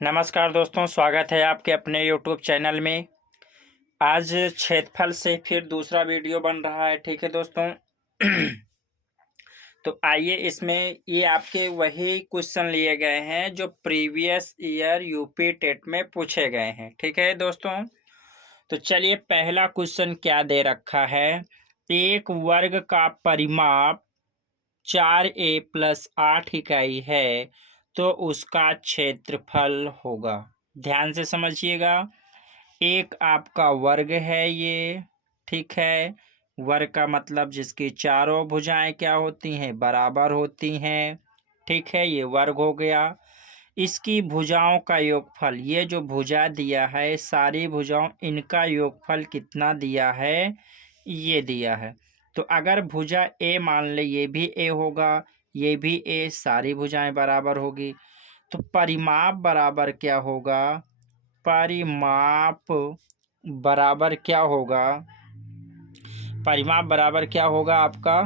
नमस्कार दोस्तों, स्वागत है आपके अपने यूट्यूब चैनल में। आज क्षेत्रफल से फिर दूसरा वीडियो बन रहा है। ठीक है दोस्तों। तो आइए, इसमें ये आपके वही क्वेश्चन लिए गए हैं जो प्रीवियस ईयर यूपी टेट में पूछे गए हैं। ठीक है दोस्तों। तो चलिए, पहला क्वेश्चन क्या दे रखा है। एक वर्ग का परिमाप 4a + 8 इकाई है तो उसका क्षेत्रफल होगा। ध्यान से समझिएगा। एक आपका वर्ग है ये। ठीक है। वर्ग का मतलब जिसकी चारों भुजाएं क्या होती हैं, बराबर होती हैं। ठीक है, ये वर्ग हो गया। इसकी भुजाओं का योगफल, ये जो भुजा दिया है, सारी भुजाओं, इनका योगफल कितना दिया है, ये दिया है। तो अगर भुजा ए मान ले, ये भी ए होगा, ये भी ए, सारी भुजाएं बराबर होगी। तो परिमाप बराबर क्या होगा, परिमाप बराबर क्या होगा, परिमाप बराबर क्या होगा आपका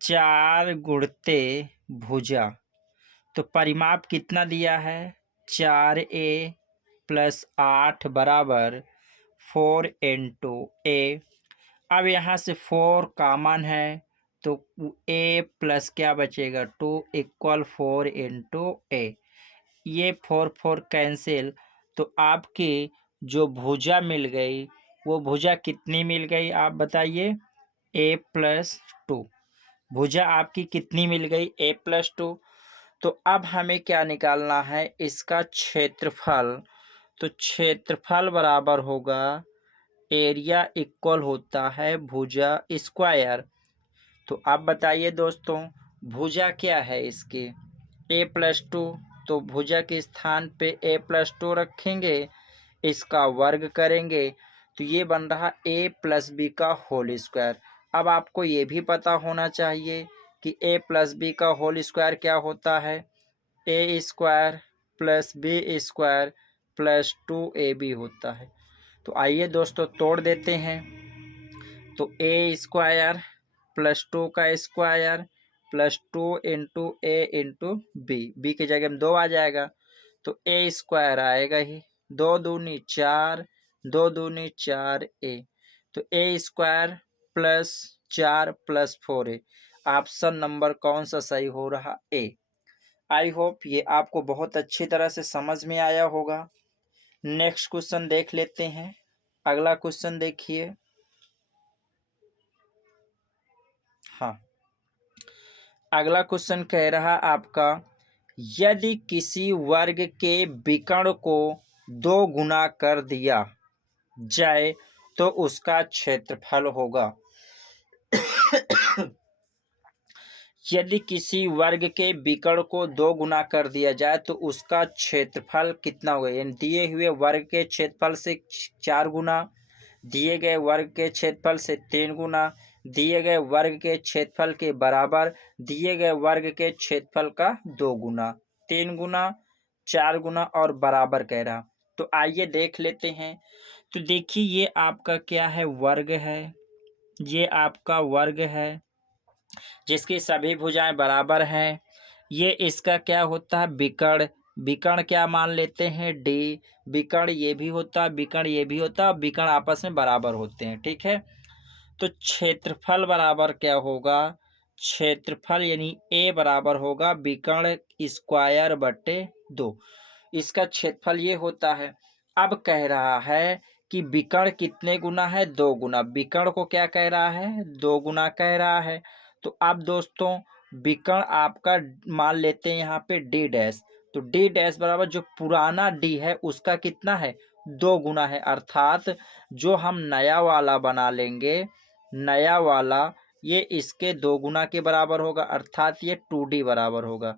4 गुणते भुजा। तो परिमाप कितना दिया है, 4a + 8 बराबर 4 × a। अब यहाँ से 4 कॉमन है तो a प्लस क्या बचेगा 2 = 4 × a। ये 4 4 कैंसिल, तो आपकी जो भुजा मिल गई वो भुजा कितनी मिल गई, आप बताइए। a + 2 भुजा आपकी कितनी मिल गई, a + 2। तो अब हमें क्या निकालना है, इसका क्षेत्रफल। तो क्षेत्रफल बराबर होगा, एरिया इक्वल होता है भुजा स्क्वायर। तो आप बताइए दोस्तों, भुजा क्या है इसकी, a + 2। तो भुजा के स्थान पे a + 2 रखेंगे, इसका वर्ग करेंगे तो ये बन रहा a + b का होल स्क्वायर। अब आपको ये भी पता होना चाहिए कि a + b का होल स्क्वायर क्या होता है, a² + b² + 2ab होता है। तो आइए दोस्तों तोड़ देते हैं। तो a² + 2 का स्क्वायर + 2 × a × b की जगह में 2 आ जाएगा तो a² आएगा ही। 2 दूनी 4, 2 दूनी 4a। तो a² + 4 + 4a। ऑप्शन नंबर कौन सा सही हो रहा, ए। आई होप ये आपको बहुत अच्छी तरह से समझ में आया होगा। नेक्स्ट क्वेश्चन देख लेते हैं। अगला क्वेश्चन देखिए। हाँ, अगला क्वेश्चन कह रहा आपका, यदि किसी वर्ग के विकर्ण को 2 गुना कर दिया जाए तो उसका क्षेत्रफल होगा। यदि किसी वर्ग के विकर्ण को 2 गुना कर दिया जाए तो उसका क्षेत्रफल कितना होगा, यानी दिए हुए वर्ग के क्षेत्रफल से 4 गुना, दिए गए वर्ग के क्षेत्रफल से 3 गुना, दिए गए वर्ग के क्षेत्रफल के बराबर, दिए गए वर्ग के क्षेत्रफल का 2 गुना, 3 गुना, 4 गुना और बराबर कह रहा। तो आइए देख लेते हैं। तो देखिए, ये आपका क्या है, वर्ग है। ये आपका वर्ग है जिसकी सभी भुजाएं बराबर हैं। ये इसका क्या होता है, विकर्ण। विकर्ण क्या मान लेते हैं, डी। विकर्ण ये भी होता है, विकर्ण ये भी होता है, विकर्ण आपस में बराबर होते हैं। ठीक है। तो क्षेत्रफल बराबर क्या होगा, क्षेत्रफल यानी ए बराबर होगा विकर्ण स्क्वायर बटे 2। इसका क्षेत्रफल ये होता है। अब कह रहा है कि विकर्ण कितने गुना है, 2 गुना। विकर्ण को क्या कह रहा है, 2 गुना कह रहा है। तो अब दोस्तों, विकर्ण आपका मान लेते हैं यहाँ पे d'। तो d' बराबर जो पुराना d है उसका कितना है, 2 गुना है। अर्थात जो हम नया वाला बना लेंगे, नया वाला ये इसके 2 गुना के बराबर होगा, अर्थात ये 2d बराबर होगा।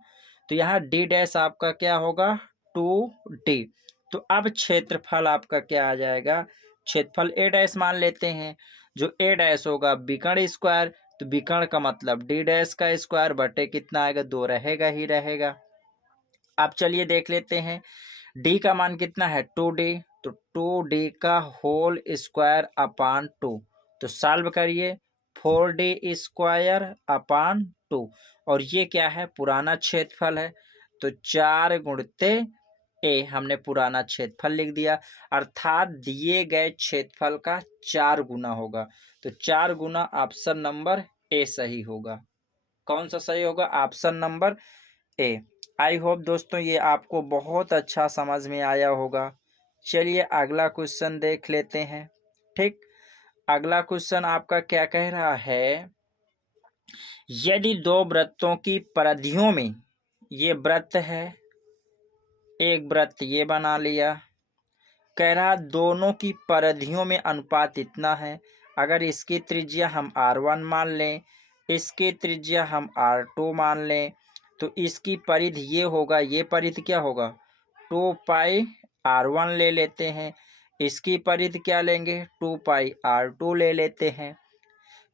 तो यहाँ d' आपका क्या होगा, 2d। तो अब क्षेत्रफल आपका क्या आ जाएगा, क्षेत्रफल a' मान लेते हैं। जो a' होगा विकर्ण स्क्वायर, तो विकर्ण का मतलब d' का स्क्वायर बटे कितना आएगा, 2 रहेगा ही रहेगा। अब चलिए देख लेते हैं, d का मान कितना है, 2d। तो 2d का होल स्क्वायर अपान 2। तो सॉल्व करिए, 4d² अपान 2। और ये क्या है, पुराना क्षेत्रफल है। तो 4 गुणिते ए हमने पुराना क्षेत्रफल लिख दिया, अर्थात दिए गए क्षेत्रफल का 4 गुना होगा। तो 4 गुना ऑप्शन नंबर ए सही होगा। कौन सा सही होगा? Option number A. I hope दोस्तों ये आपको बहुत अच्छा समझ में आया होगा। चलिए अगला क्वेश्चन देख लेते हैं। ठीक, अगला क्वेश्चन आपका क्या कह रहा है, यदि दो वृत्तों की परिधियों में, ये वृत्त है, एक वृत्त ये बना लिया, कह रहा दोनों की परिधियों में अनुपात इतना है। अगर इसकी त्रिज्या हम r1 मान लें, इसकी त्रिज्या हम r2 मान लें, तो इसकी परिधि ये होगा, ये परिधि क्या होगा, 2 पाई r1 ले लेते हैं। इसकी परिधि क्या लेंगे, 2 पाई r2 ले लेते हैं।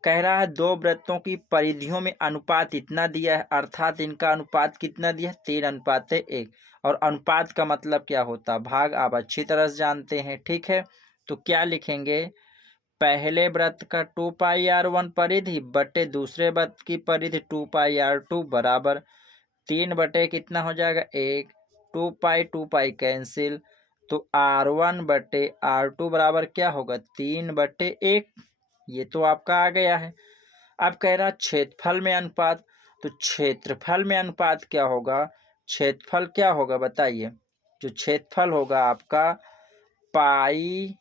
कह रहा है दो वृत्तों की परिधियों में अनुपात इतना दिया है, अर्थात इनका अनुपात कितना दिया है, 3:1। और अनुपात का मतलब क्या होता है, भाग, आप अच्छी तरह से जानते हैं। ठीक है, तो क्या लिखेंगे, पहले वृत्त का 2 पाई r1 परिधि बटे दूसरे वृत्त की परिधि 2 पाई r2 बराबर 3 बटे कितना हो जाएगा, 1। 2 पाई कैंसिल, तो r1 बटे r2 बराबर क्या होगा, 3/1। ये तो आपका आ गया है। अब कह रहा क्षेत्रफल में अनुपात, तो क्षेत्रफल में अनुपात क्या होगा, क्षेत्रफल क्या होगा बताइए। जो क्षेत्रफल होगा आपका पाई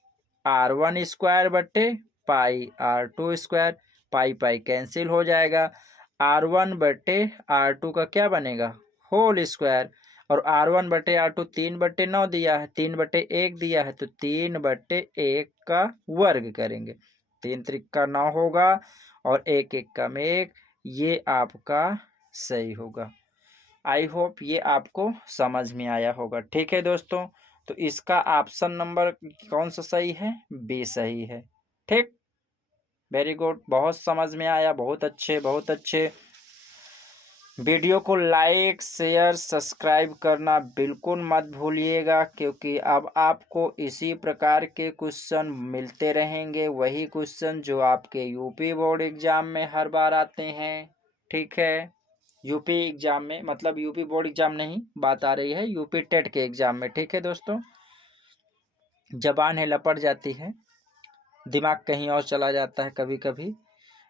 r1 स्क्वायर बटे पाई r2 स्क्वायर, पाई पाई कैंसिल हो जाएगा, r1 बटे r2 का क्या बनेगा, होल स्क्वायर। और r1 बटे r2 3/9 दिया है, 3/1 दिया है, तो 3/1 का वर्ग करेंगे। 3×3 = 9 होगा, और 1×1 = 1। ये आपका सही होगा। आई होप ये आपको समझ में आया होगा। ठीक है दोस्तों, तो इसका ऑप्शन नंबर कौन सा सही है, बी सही है। ठीक, वेरी गुड, बहुत समझ में आया, बहुत अच्छे, बहुत अच्छे। वीडियो को लाइक, शेयर, सब्सक्राइब करना बिल्कुल मत भूलिएगा, क्योंकि अब आपको इसी प्रकार के क्वेश्चन मिलते रहेंगे, वही क्वेश्चन जो आपके यूपी बोर्ड एग्जाम में हर बार आते हैं। ठीक है, यूपी एग्जाम में, मतलब यूपी बोर्ड एग्जाम नहीं बात आ रही है, यूपी टेट के एग्जाम में। ठीक है दोस्तों, जबान है लपट जाती है, दिमाग कहीं और चला जाता है कभी कभी।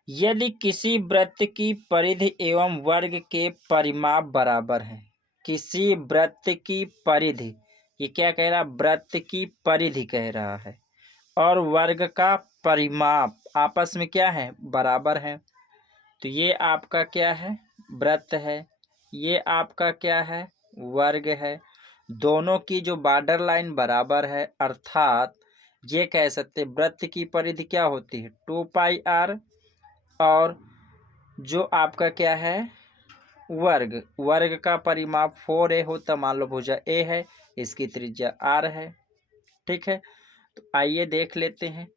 यदि किसी वृत्त की परिधि एवं वर्ग के परिमाप बराबर है, किसी वृत्त की परिधि, ये क्या कह रहा, वृत्त की परिधि कह रहा है, और वर्ग का परिमाप आपस में क्या है, बराबर है। तो ये आपका क्या है, वृत्त है, ये आपका क्या है, वर्ग है। दोनों की जो बॉर्डर लाइन बराबर है, अर्थात ये कह सकते वृत्त की परिधि क्या होती है, 2 पाई r, और जो आपका क्या है, वर्ग, वर्ग का परिमाप 4a होता, मान लो भुजा a है, इसकी त्रिज्या r है। ठीक है, तो आइए देख लेते हैं।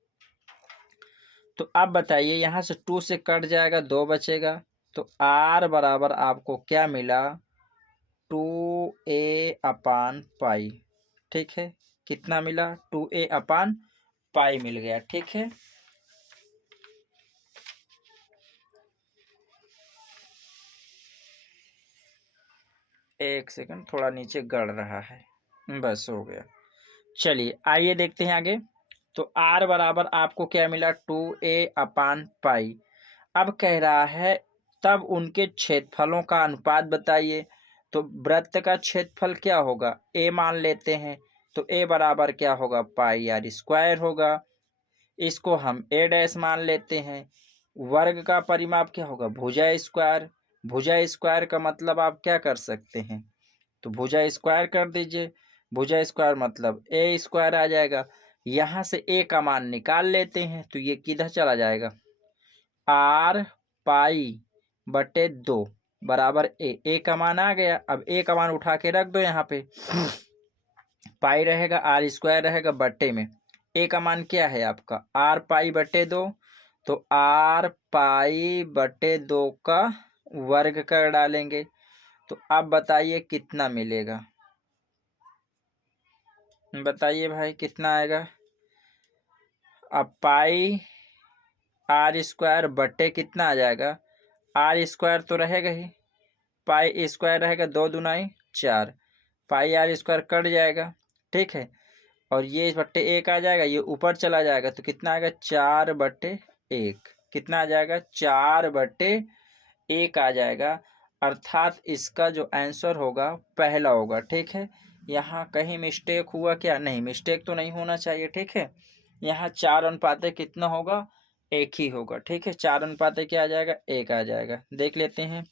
तो अब बताइए, यहाँ से 2 से कट जाएगा, 2 बचेगा, तो r बराबर आपको क्या मिला, 2a/पाई। ठीक है, कितना मिला, 2a/पाई मिल गया। ठीक है, एक सेकंड, थोड़ा नीचे गड़ रहा है, बस हो गया। चलिए आइए देखते हैं आगे। तो r बराबर आपको क्या मिला, 2a/पाई। अब कह रहा है तब उनके क्षेत्रफलों का अनुपात बताइए। तो वृत्त का क्षेत्रफल क्या होगा, a मान लेते हैं, तो a बराबर क्या होगा, पाई r स्क्वायर होगा। इसको हम a डैश मान लेते हैं। वर्ग का परिमाप क्या होगा, भुजा स्क्वायर। भुजा स्क्वायर का मतलब आप क्या कर सकते हैं, तो भुजा स्क्वायर कर दीजिए। भुजा स्क्वायर मतलब a स्क्वायर आ जाएगा। यहाँ से a का मान निकाल लेते हैं, तो ये किधर चला जाएगा, r पाई बटे 2 बराबर a का मान आ गया। अब a का मान उठा के रख दो यहाँ पे, पाई रहेगा, r स्क्वायर रहेगा बटे में, a का मान क्या है आपका, r पाई बटे 2, तो r पाई बटे 2 का वर्ग कर डालेंगे। तो अब बताइए कितना मिलेगा, बताइए भाई कितना आएगा। अब पाई r स्क्वायर बटे कितना आ जाएगा, r स्क्वायर तो रहेगा ही, पाई स्क्वायर रहेगा, 2 दूनाई 4, पाई आर स्क्वायर कट जाएगा, ठीक है। और ये बट्टे 1 आ जाएगा, ये ऊपर चला जाएगा तो कितना आएगा 4/1, कितना आ जाएगा 4/1 आ जाएगा। अर्थात इसका जो आंसर होगा पहला होगा, ठीक है। यहाँ कहीं मिस्टेक हुआ क्या? नहीं, मिस्टेक तो नहीं होना चाहिए, ठीक है। यहाँ 4 अनुपात कितना होगा? 1 ही होगा, ठीक है। 4 अनुपात क्या आ जाएगा? 1 आ जाएगा। देख लेते हैं,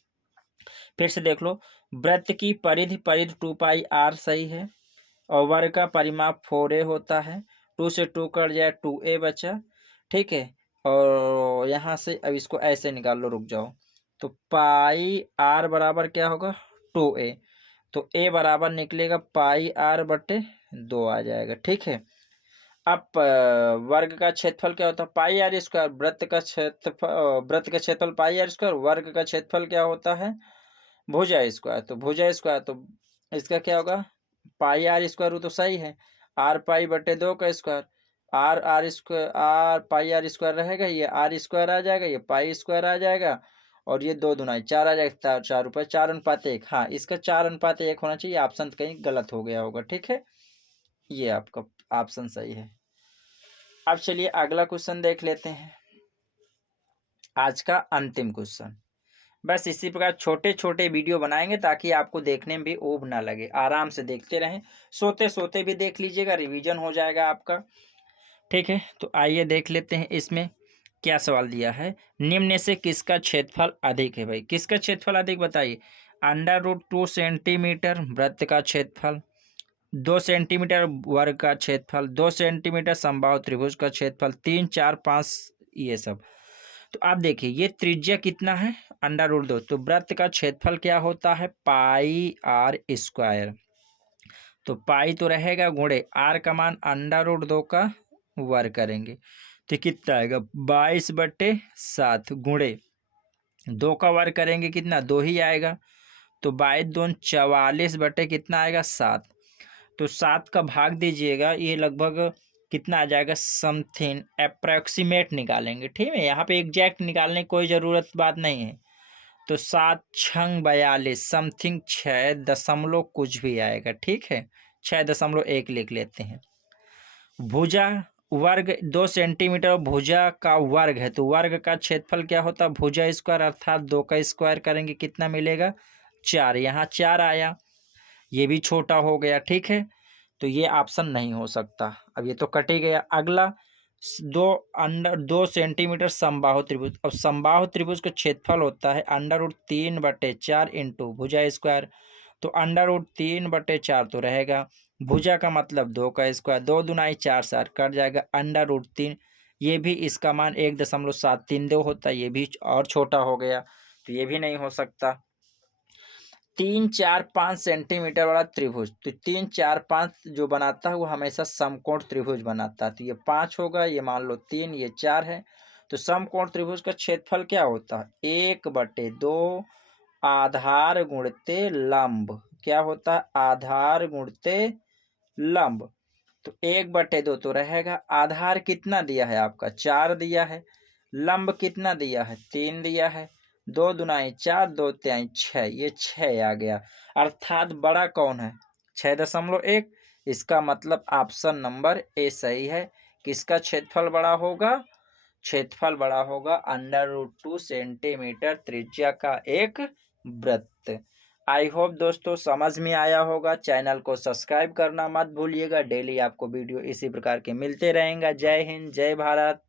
फिर से देख लो। वृत्त की परिधि 2πr सही है, और वर्ग का परिमाप 4a होता है। 2 से 2 कट जाए, 2a बचा, ठीक है। और यहाँ से अब इसको ऐसे निकाल लो, रुक जाओ। तो पाई आर बराबर क्या होगा? 2a, तो a बराबर निकलेगा पाई आर बटे 2 आ जाएगा, ठीक है। अब वर्ग का क्षेत्रफल क्या होता है? पाई आर स्क्वायर। वृत्त का क्षेत्रफल पाई आर स्क्वायर, वर्ग का क्षेत्रफल क्या होता है? भुजा स्क्वायर। तो भुजा स्क्वायर, तो इसका क्या होगा? पाई आर स्क्वायर, तो सही है, आर पाई बटे 2 का square, r r square, r pi r square रहेगा, ये आर स्क्वायर आ जाएगा, ये पाई स्क्वायर आ जाएगा, और ये 2 दूनाई 4 आ जाएगा, 4 4/1। हाँ, इसका 4/1 होना चाहिए, ऑप्शन कहीं गलत हो गया होगा, ठीक है। ये आपका ऑप्शन सही है। अब चलिए अगला क्वेश्चन देख लेते हैं, आज का अंतिम क्वेश्चन। बस इसी प्रकार छोटे छोटे वीडियो बनाएंगे ताकि आपको देखने में भी ऊब ना लगे, आराम से देखते रहें, सोते सोते भी देख लीजिएगा, रिवीजन हो जाएगा आपका, ठीक है। तो आइए देख लेते हैं इसमें क्या सवाल दिया है। निम्न में से किसका क्षेत्रफल अधिक है? भाई किसका क्षेत्रफल अधिक बताइए। √2 सेंटीमीटर वृत्त का क्षेत्रफल, 2 सेंटीमीटर वर्ग का क्षेत्रफल, 2 सेंटीमीटर समबाहु त्रिभुज का क्षेत्रफल, 3 4 5 ये सब। तो आप देखिए ये त्रिज्या कितना है? √2। तो वृत्त का क्षेत्रफल क्या होता है? पाई आर स्क्वायर। तो पाई तो रहेगा गुणे आर का मान √2 का वर्ग करेंगे, तो कितना आएगा? 22/7 गुणे 2 का वर्ग करेंगे, कितना? 2 ही आएगा। तो 22 44 बटे कितना आएगा? 7। तो 7 का भाग दीजिएगा, ये लगभग कितना आ जाएगा? समथिंग अप्रॉक्सीमेट निकालेंगे, ठीक है। यहाँ पे एग्जैक्ट निकालने की कोई ज़रूरत बात नहीं है। तो 7 छंग 42 समथिंग 6 दशमलव कुछ भी आएगा, ठीक है। 6.1 लिख लेते हैं। भुजा वर्ग 2 सेंटीमीटर भुजा का वर्ग है, तो वर्ग का क्षेत्रफल क्या होता है? भुजा स्क्वायर, अर्थात 2 का स्क्वायर करेंगे, कितना मिलेगा? 4। यहाँ 4 आया, ये भी छोटा हो गया, ठीक है। तो ये ऑप्शन नहीं हो सकता, अब ये तो कट ही गया। अगला 2 सेंटीमीटर समबाहु त्रिभुज। अब समबाहु त्रिभुज का क्षेत्रफल होता है √3/4 इंटू भुजा स्क्वायर। तो √3/4 तो रहेगा, भुजा का मतलब 2 का स्क्वायर, 2 दूनाई 4 4 कट जाएगा, √3। ये भी इसका मान 1.732 होता है, ये भी और छोटा हो गया, तो ये भी नहीं हो सकता। 3 4 5 सेंटीमीटर वाला त्रिभुज, तो 3 4 5 जो बनाता है वो हमेशा समकोण त्रिभुज बनाता है, तो ये 5 होगा, ये मान लो 3, ये 4 है। तो समकोण त्रिभुज का क्षेत्रफल क्या होता है? 1/2 आधार गुणते लंब। क्या होता है? आधार गुणते लंब। तो 1/2 तो रहेगा, आधार कितना दिया है आपका? 4 दिया है, लंब कितना दिया है? 3 दिया है, 2 दूनाई 4, 2 तिहाई 6, ये 6 आ गया। अर्थात बड़ा कौन है? 6.1। इसका मतलब ऑप्शन नंबर ए सही है। किसका क्षेत्रफल बड़ा होगा? क्षेत्रफल बड़ा होगा √2 सेंटीमीटर त्रिज्या का एक वृत्त। आई होप दोस्तों समझ में आया होगा। चैनल को सब्सक्राइब करना मत भूलिएगा, डेली आपको वीडियो इसी प्रकार के मिलते रहेंगे। जय हिंद, जय भारत।